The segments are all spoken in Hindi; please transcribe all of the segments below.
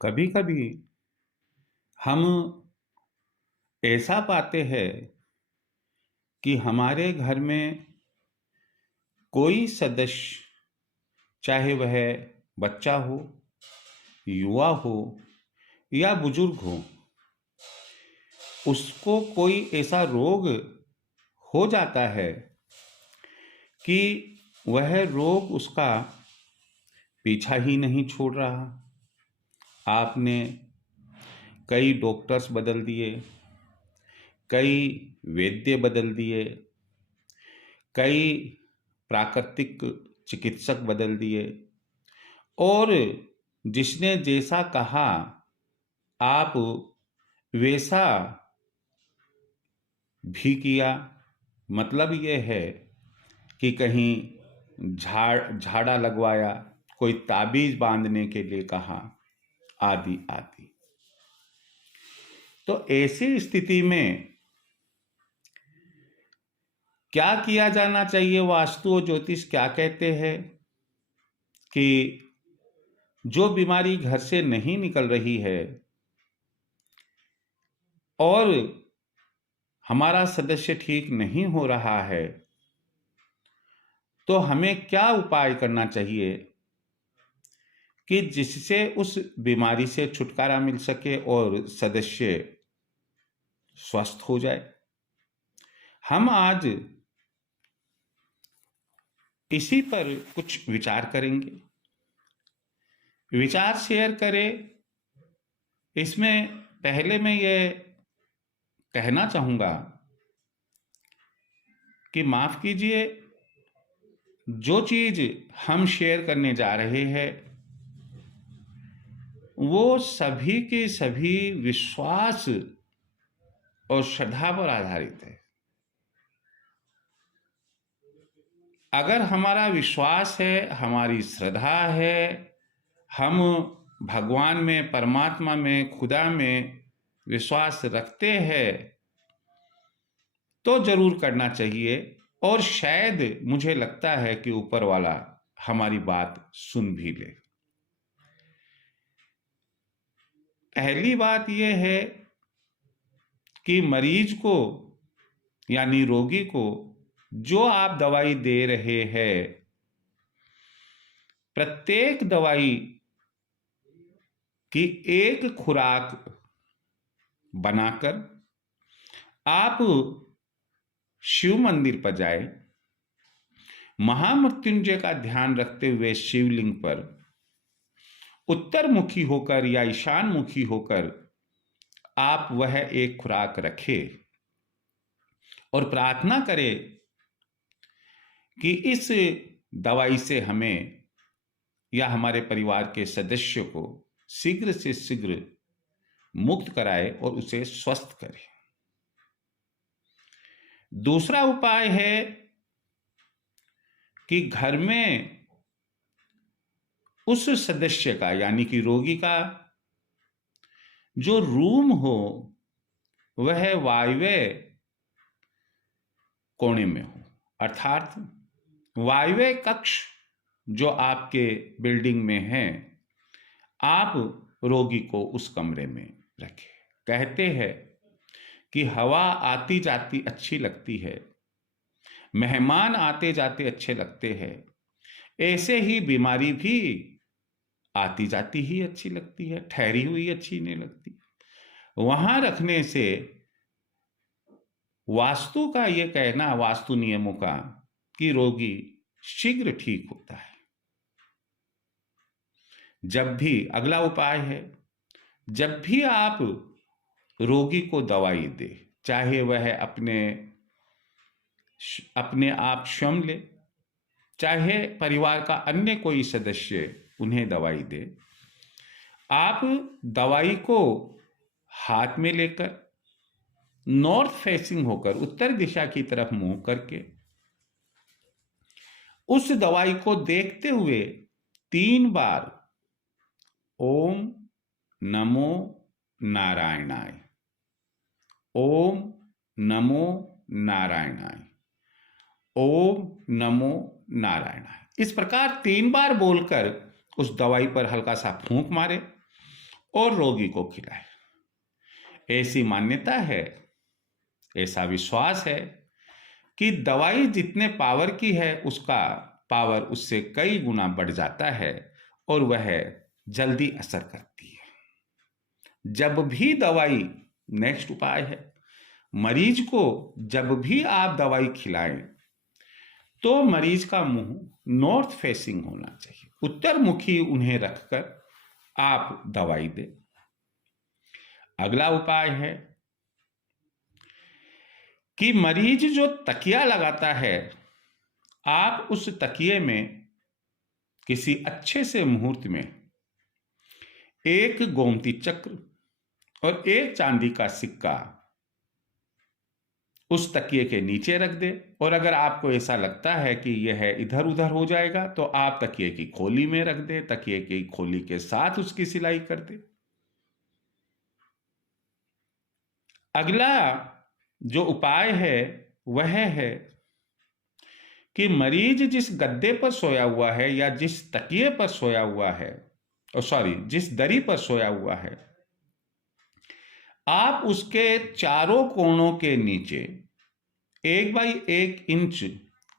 कभी कभी हम ऐसा पाते हैं कि हमारे घर में कोई सदस्य, चाहे वह बच्चा हो, युवा हो या बुजुर्ग हो, उसको कोई ऐसा रोग हो जाता है कि वह रोग उसका पीछा ही नहीं छोड़ रहा। आपने कई डॉक्टर्स बदल दिए, कई वैद्य बदल दिए, कई प्राकृतिक चिकित्सक बदल दिए, और जिसने जैसा कहा आप वैसा भी किया। मतलब ये है कि कहीं झाड़ा लगवाया, कोई ताबीज बांधने के लिए कहा, आदि आदि। तो ऐसी स्थिति में क्या किया जाना चाहिए? वास्तु और ज्योतिष क्या कहते हैं कि जो बीमारी घर से नहीं निकल रही है और हमारा सदस्य ठीक नहीं हो रहा है, तो हमें क्या उपाय करना चाहिए कि जिससे उस बीमारी से छुटकारा मिल सके और सदस्य स्वस्थ हो जाए। हम आज इसी पर कुछ विचार करेंगे, विचार शेयर करें। इसमें पहले मैं ये कहना चाहूँगा कि माफ़ कीजिए, जो चीज़ हम शेयर करने जा रहे हैं वो सभी के सभी विश्वास और श्रद्धा पर आधारित है। अगर हमारा विश्वास है, हमारी श्रद्धा है, हम भगवान में, परमात्मा में, खुदा में विश्वास रखते हैं, तो जरूर करना चाहिए। और शायद मुझे लगता है कि ऊपर वाला हमारी बात सुन भी ले। पहली बात यह है कि मरीज को यानी रोगी को जो आप दवाई दे रहे हैं, प्रत्येक दवाई की एक खुराक बनाकर आप शिव मंदिर पर जाए, महामृत्युंजय का ध्यान रखते हुए शिवलिंग पर उत्तर मुखी होकर या ईशान मुखी होकर आप वह एक खुराक रखें और प्रार्थना करें कि इस दवाई से हमें या हमारे परिवार के सदस्य को शीघ्र से शीघ्र मुक्त कराए और उसे स्वस्थ करे। दूसरा उपाय है कि घर में उस सदस्य का यानी कि रोगी का जो रूम हो वह वायव्य कोने में हो, अर्थात वायव्य कक्ष जो आपके बिल्डिंग में है, आप रोगी को उस कमरे में रखें। कहते हैं कि हवा आती जाती अच्छी लगती है, मेहमान आते जाते अच्छे लगते हैं, ऐसे ही बीमारी भी आती जाती ही अच्छी लगती है, ठहरी हुई अच्छी नहीं लगती। वहां रखने से वास्तु का ये कहना, वास्तु नियमों का, कि रोगी शीघ्र ठीक होता है। जब भी, अगला उपाय है, जब भी आप रोगी को दवाई दे, चाहे वह अपने आप स्वयं ले, चाहे परिवार का अन्य कोई सदस्य उन्हें दवाई दे, आप दवाई को हाथ में लेकर नॉर्थ फेसिंग होकर, उत्तर दिशा की तरफ मुंह करके, उस दवाई को देखते हुए 3 बार ओम नमो नारायणाय, ओम नमो नारायणाय, ओम नमो नारायणाय, इस प्रकार 3 बार बोलकर उस दवाई पर हल्का सा फूंक मारे और रोगी को खिलाए। ऐसी मान्यता है, ऐसा विश्वास है कि दवाई जितने पावर की है उसका पावर उससे कई गुना बढ़ जाता है और वह जल्दी असर करती है। जब भी दवाई, नेक्स्ट उपाय है, मरीज को जब भी आप दवाई खिलाएं तो मरीज का मुंह नॉर्थ फेसिंग होना चाहिए, उत्तर मुखी उन्हें रखकर आप दवाई दें। अगला उपाय है कि मरीज जो तकिया लगाता है, आप उस तकिए में किसी अच्छे से मुहूर्त में एक गोमती चक्र और एक चांदी का सिक्का उस तकिए के नीचे रख दे। और अगर आपको ऐसा लगता है कि यह इधर उधर हो जाएगा तो आप तकिए की खोली में रख दे, तकिए की खोली के साथ उसकी सिलाई कर दे। अगला जो उपाय है वह है कि मरीज जिस गद्दे पर सोया हुआ है या जिस तकिए पर सोया हुआ है, जिस दरी पर सोया हुआ है, आप उसके चारों कोनों के नीचे 1x1 इंच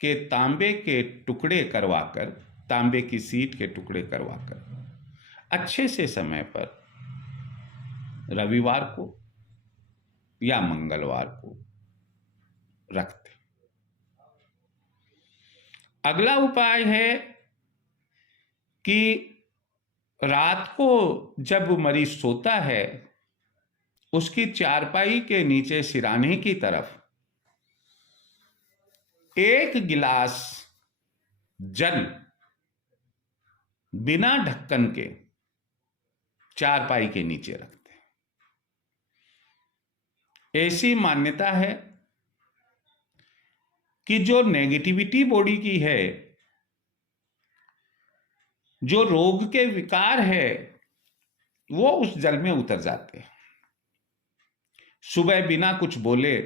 के तांबे के टुकड़े करवाकर, तांबे की सीट के टुकड़े करवाकर अच्छे से समय पर रविवार को या मंगलवार को रखते। अगला उपाय है कि रात को जब मरीज सोता है उसकी चारपाई के नीचे सिराने की तरफ 1 गिलास जल बिना ढक्कन के चारपाई के नीचे रखते हैं। ऐसी मान्यता है कि जो नेगेटिविटी बॉडी की है, जो रोग के विकार है, वो उस जल में उतर जाते हैं। सुबह बिना कुछ बोले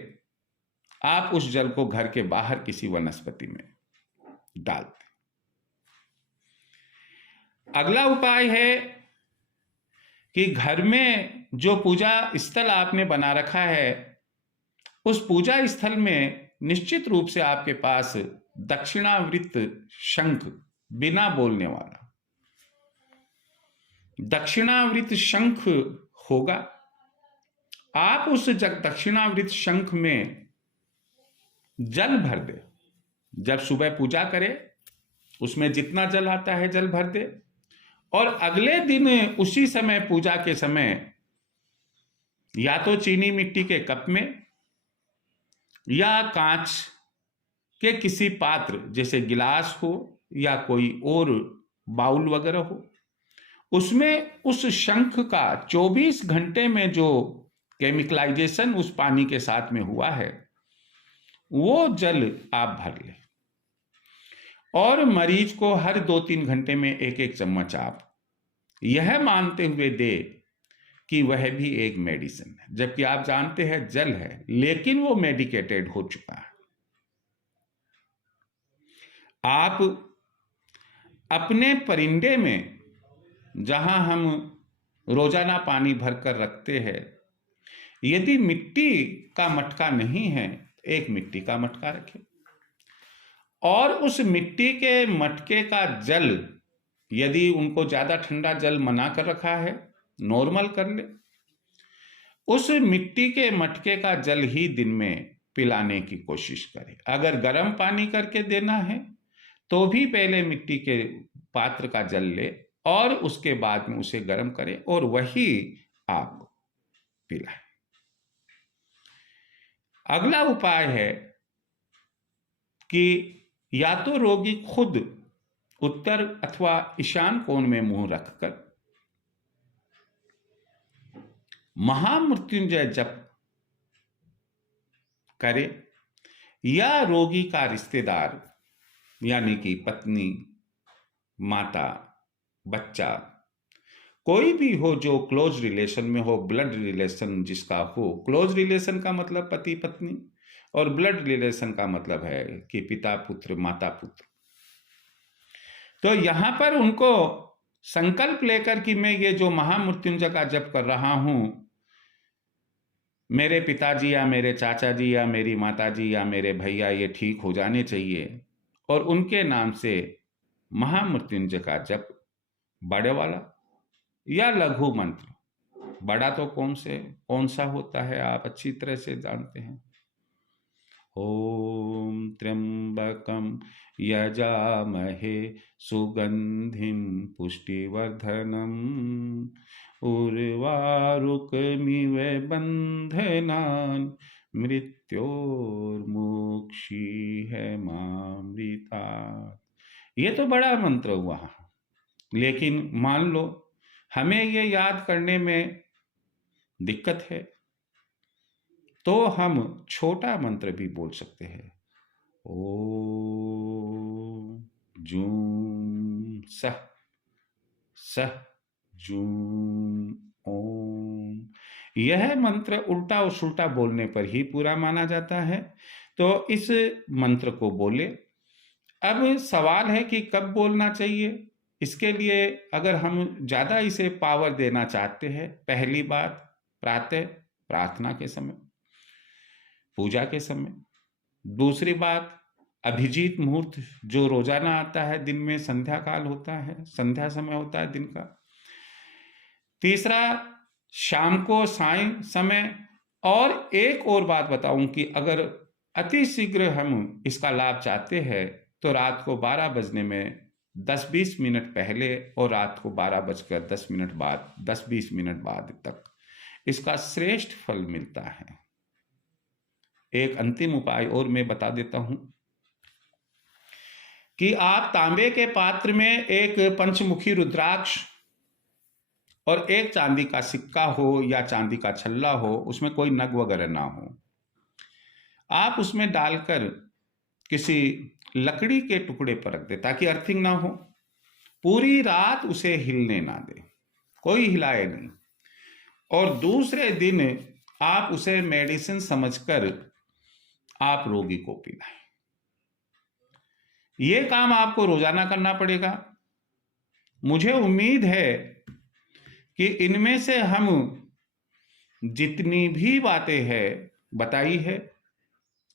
आप उस जल को घर के बाहर किसी वनस्पति में डालते। अगला उपाय है कि घर में जो पूजा स्थल आपने बना रखा है, उस पूजा स्थल में निश्चित रूप से आपके पास दक्षिणावृत शंख, बिना बोलने वाला दक्षिणावृत शंख होगा। आप उस दक्षिणावृत शंख में जल भर दे। जब सुबह पूजा करे उसमें जितना जल आता है जल भर दे, और अगले दिन उसी समय, पूजा के समय, या तो चीनी मिट्टी के कप में या कांच के किसी पात्र जैसे गिलास हो या कोई और बाउल वगैरह हो, उसमें उस शंख का 24 घंटे में जो केमिकलाइजेशन उस पानी के साथ में हुआ है वो जल आप भर लें, और मरीज को हर 2-3 घंटे में 1-1 चम्मच आप यह मानते हुए दे कि वह भी एक मेडिसिन है। जबकि आप जानते हैं जल है लेकिन वो मेडिकेटेड हो चुका है। आप अपने परिंदे में जहां हम रोजाना पानी भरकर रखते हैं, यदि मिट्टी का मटका नहीं है, एक मिट्टी का मटका रखें और उस मिट्टी के मटके का जल, यदि उनको ज्यादा ठंडा जल मना कर रखा है, नॉर्मल कर ले, उस मिट्टी के मटके का जल ही दिन में पिलाने की कोशिश करें। अगर गर्म पानी करके देना है तो भी पहले मिट्टी के पात्र का जल ले और उसके बाद में उसे गर्म करें और वही आप पिलाएं। अगला उपाय है कि या तो रोगी खुद उत्तर अथवा ईशान कोण में मुंह रखकर महामृत्युंजय जप करे, या रोगी का रिश्तेदार यानी कि पत्नी, माता, बच्चा, कोई भी हो जो क्लोज रिलेशन में हो, ब्लड रिलेशन जिसका हो। क्लोज रिलेशन का मतलब पति पत्नी और ब्लड रिलेशन का मतलब है कि पिता पुत्र, माता पुत्र। तो यहां पर उनको संकल्प लेकर कि मैं ये जो महामृत्युंजय का जप कर रहा हूं, मेरे पिताजी या मेरे चाचा जी या मेरी माताजी या मेरे भैया ये ठीक हो जाने चाहिए, और उनके नाम से महामृत्युंजय का जप, बड़े वाला या लघु मंत्र, बड़ा तो कौन सा होता है आप अच्छी तरह से जानते हैं। ओम त्र्यंबकम यजामहे सुगंधिम पुष्टिवर्धनम उर्वारुकमिव बंधनान् मृत्योर्मुक्षीयमामृतात्। ये तो बड़ा मंत्र हुआ, लेकिन मान लो हमें ये याद करने में दिक्कत है, तो हम छोटा मंत्र भी बोल सकते हैं। ओम जूम सह सह जूम ओम। यह मंत्र उल्टा और सुल्टा बोलने पर ही पूरा माना जाता है, तो इस मंत्र को बोले। अब सवाल है कि कब बोलना चाहिए। इसके लिए अगर हम ज़्यादा इसे पावर देना चाहते हैं, पहली बात प्रातः प्रार्थना के समय, पूजा के समय। दूसरी बात अभिजीत मुहूर्त जो रोजाना आता है दिन में, संध्या काल होता है, संध्या समय होता है दिन का। तीसरा शाम को साय समय। और एक और बात बताऊं कि अगर अति शीघ्र हम इसका लाभ चाहते हैं तो रात को 12 बजने में 10-20 मिनट पहले और रात को 12:10 बाद 10-20 मिनट बाद तक इसका श्रेष्ठ फल मिलता है। एक अंतिम उपाय और मैं बता देता हूं कि आप तांबे के पात्र में एक पंचमुखी रुद्राक्ष और एक चांदी का सिक्का हो या चांदी का छल्ला हो, उसमें कोई नग वगैरह ना हो, आप उसमें डालकर किसी लकड़ी के टुकड़े पर रख दे ताकि अर्थिंग ना हो। पूरी रात उसे हिलने ना दे, कोई हिलाए नहीं, और दूसरे दिन आप उसे मेडिसिन समझकर आप रोगी को पिलाएं। ये काम आपको रोजाना करना पड़ेगा। मुझे उम्मीद है कि इनमें से हम जितनी भी बातें हैं बताई है,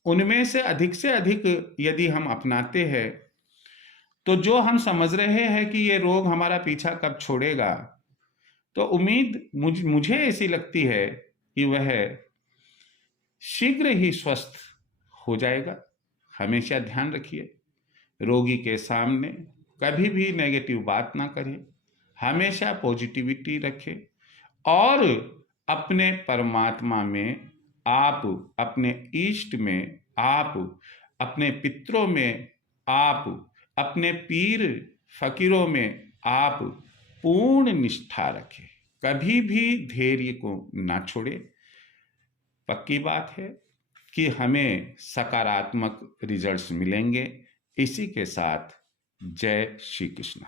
उनमें से अधिक यदि हम अपनाते हैं तो जो हम समझ रहे हैं कि ये रोग हमारा पीछा कब छोड़ेगा, तो उम्मीद मुझे ऐसी लगती है कि वह शीघ्र ही स्वस्थ हो जाएगा। हमेशा ध्यान रखिए, रोगी के सामने कभी भी नेगेटिव बात ना करें, हमेशा पॉजिटिविटी रखें, और अपने परमात्मा में, आप अपने इष्ट में, आप अपने पितरों में, आप अपने पीर फकीरों में आप पूर्ण निष्ठा रखें, कभी भी धैर्य को ना छोड़े। पक्की बात है कि हमें सकारात्मक रिजल्ट्स मिलेंगे। इसी के साथ जय श्री कृष्ण।